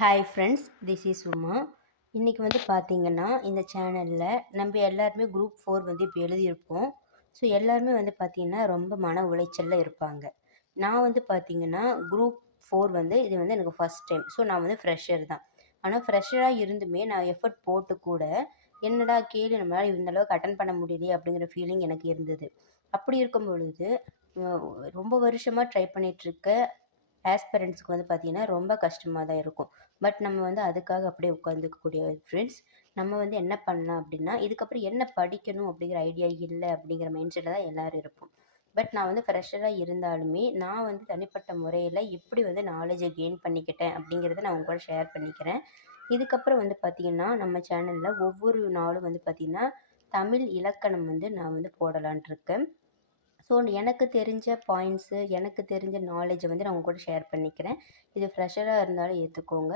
Hi friends this is Uma இன்றைக்கி வந்து பார்த்திங்கன்னா இந்த சேனலில் நம்ம எல்லாருமே குரூப் ஃபோர் வந்து இப்போ எழுதியிருப்போம். ஸோ எல்லாருமே வந்து பார்த்திங்கன்னா ரொம்ப மன உளைச்சலில் இருப்பாங்க. நான் வந்து பார்த்திங்கன்னா குரூப் ஃபோர் வந்து இது வந்து எனக்கு ஃபஸ்ட் டைம் ஸோ நான் வந்து ஃப்ரெஷர் தான். ஆனால் ஃப்ரெஷராக இருந்துமே நான் எஃபர்ட் போட்டு கூட என்னடா கேள்வி நம்மளால் இந்த அளவுக்கு அட்டன் பண்ண முடியலையே அப்படிங்கிற ஃபீலிங் எனக்கு இருந்தது. அப்படி இருக்கும் பொழுது ரொம்ப வருஷமாக ட்ரை பண்ணிகிட்ருக்க ஆஸ்பரண்ட்ஸ்க்கு வந்து பார்த்திங்கன்னா ரொம்ப கஷ்டமாக தான் இருக்கும். பட் நம்ம வந்து அதுக்காக அப்படியே உட்காந்துக்கக்கூடிய ஃப்ரெண்ட்ஸ் நம்ம வந்து என்ன பண்ணலாம் அப்படின்னா இதுக்கப்புறம் என்ன படிக்கணும் அப்படிங்கிற ஐடியா இல்லை அப்படிங்கிற மைண்ட் செட்டில் தான் எல்லோரும் இருப்போம். பட் நான் வந்து ஃப்ரெஷராக இருந்தாலுமே நான் வந்து தனிப்பட்ட முறையில் எப்படி வந்து நாலேஜை கெயின் பண்ணிக்கிட்டேன் அப்படிங்கிறத நான் உங்களோட ஷேர் பண்ணிக்கிறேன். இதுக்கப்புறம் வந்து பார்த்திங்கன்னா நம்ம சேனலில் ஒவ்வொரு நாளும் வந்து பார்த்திங்கன்னா தமிழ் இலக்கணம் வந்து நான் வந்து போடலான்ட்ருக்கேன் ஸோ எனக்கு தெரிஞ்ச பாயிண்ட்ஸு எனக்கு தெரிஞ்ச நாலேஜை வந்து நான் உங்க கூட ஷேர் பண்ணிக்கிறேன். இது ஃப்ரெஷராக இருந்தாலும் ஏற்றுக்கோங்க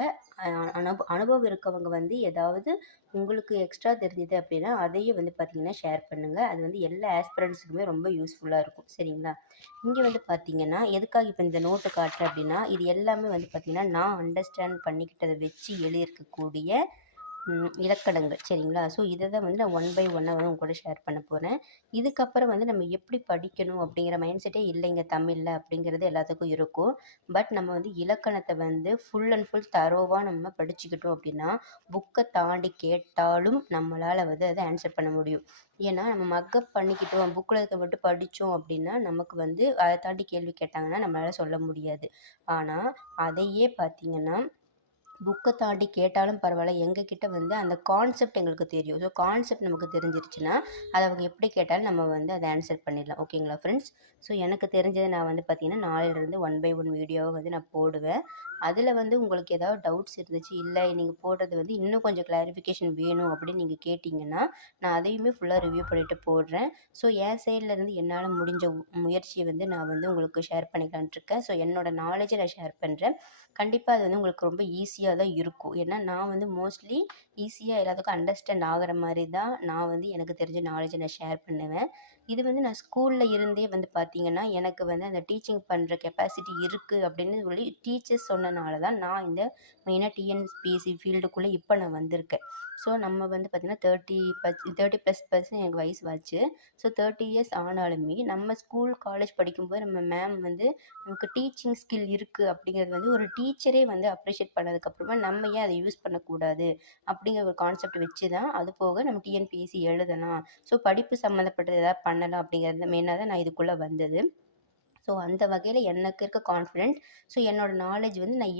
அனுப அனுபவம் இருக்கவங்க வந்து ஏதாவது உங்களுக்கு எக்ஸ்ட்ரா தெரிஞ்சுது அப்படின்னா அதையும் வந்து பார்த்திங்கன்னா ஷேர் பண்ணுங்கள் அது வந்து எல்லா ஆஸ்பிரண்ட்ஸுக்குமே ரொம்ப யூஸ்ஃபுல்லாக இருக்கும். சரிங்களா? இங்கே வந்து பார்த்திங்கன்னா எதுக்காக இப்போ இந்த நோட்டை காட்டுறேன் அப்படின்னா இது எல்லாமே வந்து பார்த்திங்கன்னா நான் அண்டர்ஸ்டாண்ட் பண்ணிக்கிட்டதை வச்சு எழுதியிருக்கக்கூடிய இலக்கணங்கள். சரிங்களா? ஸோ இதை தான் வந்து நான் ஒன் பை ஒன்னாக வந்து உங்க கூட ஷேர் பண்ண போகிறேன் இதுக்கப்புறம் வந்து நம்ம எப்படி படிக்கணும் அப்படிங்கிற மைண்ட் செட்டே இல்லைங்க தமிழில் அப்படிங்கிறது எல்லாத்துக்கும் இருக்கும். பட் நம்ம வந்து இலக்கணத்தை வந்து ஃபுல் அண்ட் ஃபுல் தரோவாக நம்ம படிச்சுக்கிட்டோம் அப்படின்னா புக்கை தாண்டி கேட்டாலும் நம்மளால் வந்து அதை ஆன்சர் பண்ண முடியும். ஏன்னா நம்ம மக்கப் பண்ணிக்கிட்டோம் புக்கில் இருக்க மட்டும் படித்தோம் அப்படின்னா நமக்கு வந்து அதை தாண்டி கேள்வி கேட்டாங்கன்னா நம்மளால் சொல்ல முடியாது. ஆனால் அதையே பார்த்தீங்கன்னா புக்கை தாண்டி கேட்டாலும் பரவாயில்ல. எங்ககிட்ட வந்து அந்த கான்செப்ட் எங்களுக்கு தெரியும். ஸோ கான்செப்ட் நமக்கு தெரிஞ்சிருச்சுன்னா அதை அவங்க எப்படி கேட்டாலும் நம்ம வந்து அதை ஆன்சர் பண்ணிடலாம். ஓகேங்களா ஃப்ரெண்ட்ஸ் ஸோ எனக்கு தெரிஞ்சதை நான் வந்து பார்த்திங்கன்னா நாளையிலேருந்து ஒன் பை ஒன் வீடியோவை வந்து நான் போடுவேன். அதில் வந்து உங்களுக்கு ஏதாவது டவுட்ஸ் இருந்துச்சு இல்லை நீங்கள் போடுறது வந்து இன்னும் கொஞ்சம் கிளாரிஃபிகேஷன் வேணும் அப்படின்னு நீங்கள் கேட்டிங்கன்னா நான் அதையுமே ஃபுல்லாக ரிவ்யூ பண்ணிவிட்டு போடுறேன். ஸோ என் சைடில் இருந்து என்னால் முடிஞ்ச முயற்சியை வந்து நான் வந்து உங்களுக்கு ஷேர் பண்ணிக்கலான்ட்டு இருக்கேன். ஸோ என்னோட நாலேஜை நான் ஷேர் பண்ணுறேன் கண்டிப்பாக அது வந்து உங்களுக்கு ரொம்ப ஈஸியாக தான் இருக்கும். ஏன்னா நான் வந்து மோஸ்ட்லி ஈஸியாக எல்லாத்துக்கும் அண்டர்ஸ்டாண்ட் ஆகிற மாதிரி தான் நான் வந்து எனக்கு தெரிஞ்ச நாலேஜை நான் ஷேர் பண்ணுவேன். இது வந்து நான் ஸ்கூலில் இருந்தே வந்து பார்த்தீங்கன்னா எனக்கு வந்து அந்த டீச்சிங் பண்ணுற கெப்பாசிட்டி இருக்குது அப்படின்னு சொல்லி டீச்சர்ஸ் போனனால தான் நான் இந்த மெயினாக டிஎன்பிஎஸ்சி ஃபீல்டுக்குள்ளே இப்போ நான் வந்திருக்கேன். ஸோ நம்ம வந்து பார்த்திங்கன்னா thirty first thirty plus percent எனக்கு வயசு ஆச்சு. ஸோ தேர்ட்டி இயர்ஸ் ஆனாலுமே நம்ம ஸ்கூல் காலேஜ் படிக்கும்போது நம்ம மேம் வந்து நமக்கு டீச்சிங் ஸ்கில் இருக்குது அப்படிங்கிறது வந்து ஒரு டீச்சரே வந்து அப்ரிஷியேட் பண்ணதுக்கப்புறமா நம்ம ஏன் அதை யூஸ் பண்ணக்கூடாது அப்படிங்கிற ஒரு கான்செப்ட் வச்சு தான் அது போக நம்ம டிஎன்பிஎஸ்சி எழுதலாம். ஸோ படிப்பு சம்மந்தப்பட்டது ஏதாவது பண்ணலாம் அப்படிங்கிறது மெயினாக தான் நான் இதுக்குள்ளே வந்தது. ஸோ அந்த வகையில் எனக்கு இருக்க கான்ஃபிடென்ட் ஸோ என்னோட நாலேஜ் வந்து நான்